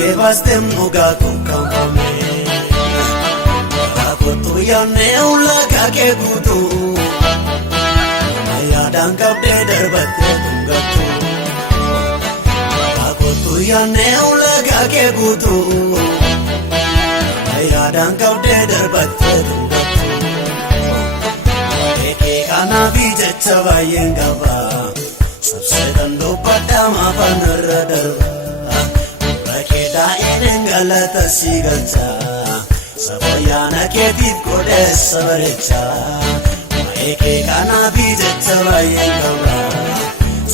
bakkee baasteen mugaa kun kaafame. Kottu yaannee ulaagaa kee guutuu yaadaan qabdee darbattee dhungattu. Kottu yaannee ulaagaa kee guutuu yaadaan qabdee darbattee dhungattu. Eekee kanaafi jecha baay'een qaba sabseetan dubbadhaa maafaan irra darba. Bakkee daa'imeen galata si galcha. Sabayana keetiif godheessa bareecha. Eekee kanaafi jecha baay'een qaba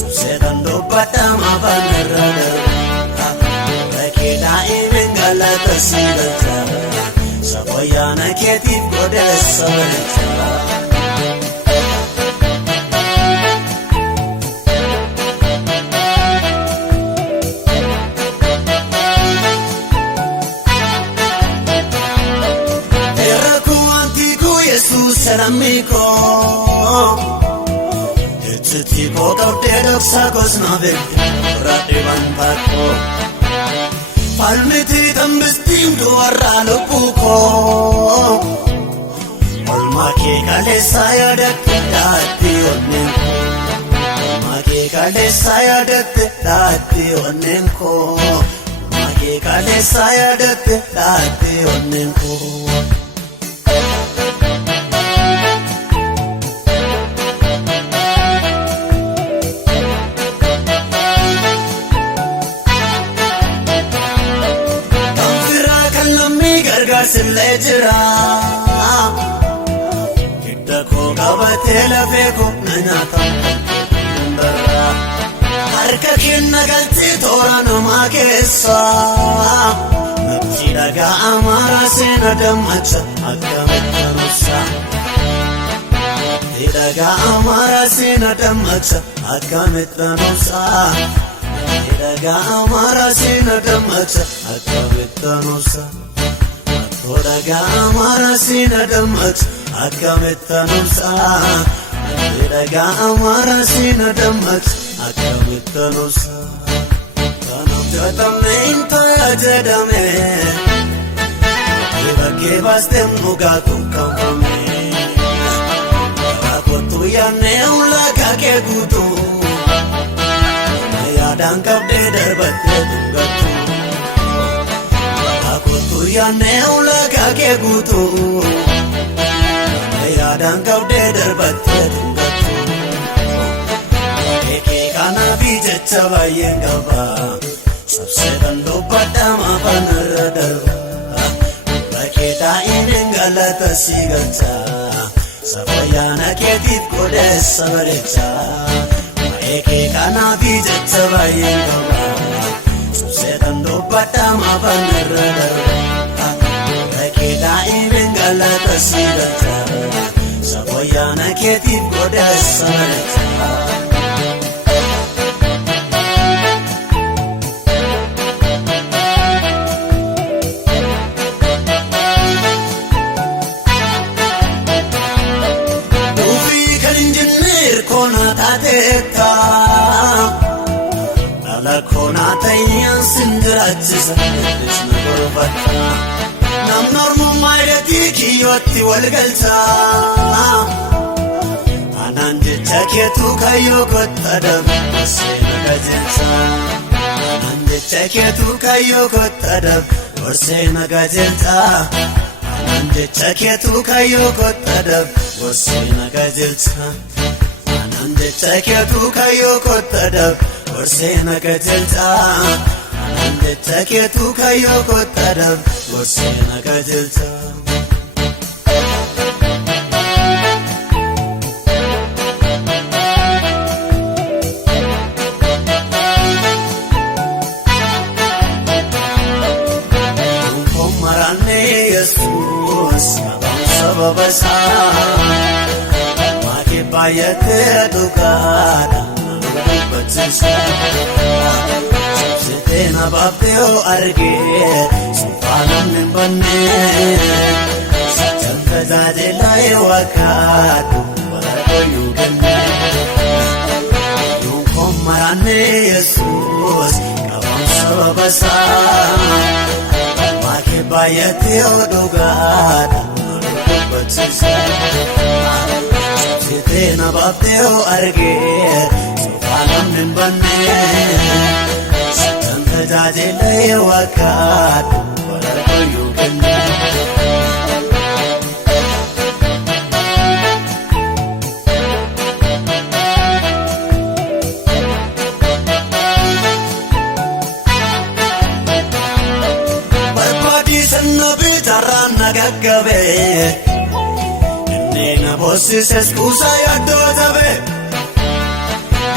sabseetan dubbadhaa maafaan irra darba. Bakkee daa'imeen galata si galcha. Sabayana keetiif godheessa bareecha. Salamiko etsitiko qabdee dhoksaa gosnaa beekte raadhee bantaako falmiti tambistiin duwarraa lubbuukoo olmaa kee kaleessaa yaadatte dhaatti onneen koo olmaa kee kaleessaa yaadatte dhaatti onneen koo olmaa kee kaleessaa yaadatte dhaatti onneen koo. Gargaarsillee jira hidda koo qabatee lafee koo na nyaata hundarraa harka kenna galtii toora namaa keessa natti dhaga'ama seena dammacha akkamitti nuusa natti dhaga'ama seena dammacha akkamitti nuusa natti dhaga'ama seena dammacha akkamitti nuusa. Odagaa marasina dammat akkamitti nuusa. Odagaa marasina dammat akkamitti nuusa. Kanaaf jatamne intaa jedhame bakkee baasteen mugaa kun kaafame. Kottu yaannee ulaagaa kee guutuu yaadaan qabdee darbattee dhungattu. Yaannee ulaagaa kee guutuu yaadaan qabdee darbattee dhungattu. Eekee kanaafi jecha baay'een qaba sabseetan dubbadhaa maafaan irra darba. Bakkee daa'imeen galata si galcha. Sabayana keetiif godheessa bareecha. Eekee kanaafi jecha baay'een qaba sabseetan dubbadhaa maafaan irra darba. Daa'imeen galata si galcha. Sabayana keetiif godheessa bareecha. Duubii kan hin jenne hirkoonaa taateetta dhala koonaa ta'iyyaan sin jiraachisa hedduus na gorfatta. Namni ormummaa hidhatii kiyyootti wal galcha. Anaan jecha keetu kayyoo kotta dabra seena qajeelcha. Anaan jecha keetu kayyoo kotta dabra seena qajeelcha. Anaan jecha keetu kayyoo kotta dabra seena qajeelcha. Anaan jecha keetu kayyoo kotta dabra seena qajeelcha. Jecha keetu kayyoo kotta dabra seena qajeelcha. Dhuunfaan maraannee Yesuus qabaan sababa isaa maatii baay'atee dhugaadha nama dubbachiisa. Seena baabdee argee suphaanan hin banne sachanta tajaajilaa waaqaatu waaqayyoo kenne. Dhuunfaan maraannee Yesuus qabaan sababasa Maake baay'atee odugaadha Nolubbachiisa Sitee na baaftee oo argee Sofaan namni hin banne Sitan tajaajila waaqaadha Walharkoyyuu kenne Nagagabe Inni na boosises kuusa yaddoo tabe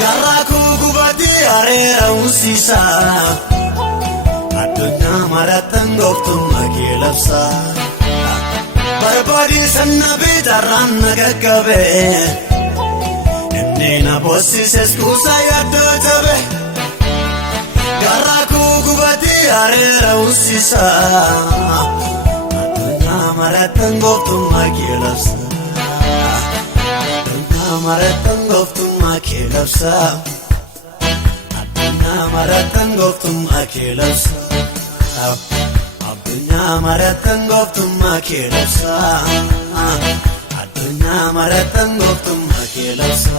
Garraa kuu gubatti areera unsisa Addunyaa marattan gooftummaa kee labsa Barbaadisan na bitarraan nagagabe Inni na boosises kuusa yaddoo tabe Garraa kuu gubatti areera unsisa Maratan gooftummaa kee labsa Maratan gooftummaa kee labsa Maratan gooftummaa kee labsa Maratan gooftummaa kee labsa Maratan gooftummaa kee labsa